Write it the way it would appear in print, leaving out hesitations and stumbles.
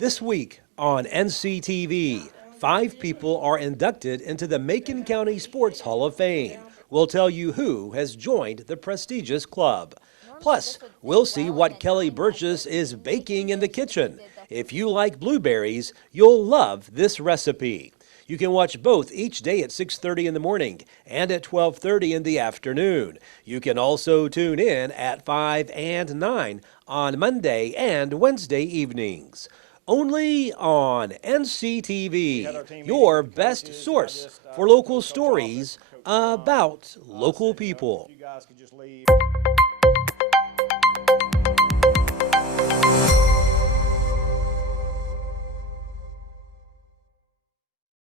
This week on NCTV, 5 people are inducted into the Macon County Sports Hall of Fame. We'll tell you who has joined the prestigious club. Plus, we'll see what Kelly Burgess is baking in the kitchen. If you like blueberries, you'll love this recipe. You can watch both each day at 6:30 in the morning and at 12:30 in the afternoon. You can also tune in at 5 and 9 on Monday and Wednesday evenings. Only on NCTV, your best source for local stories about local people.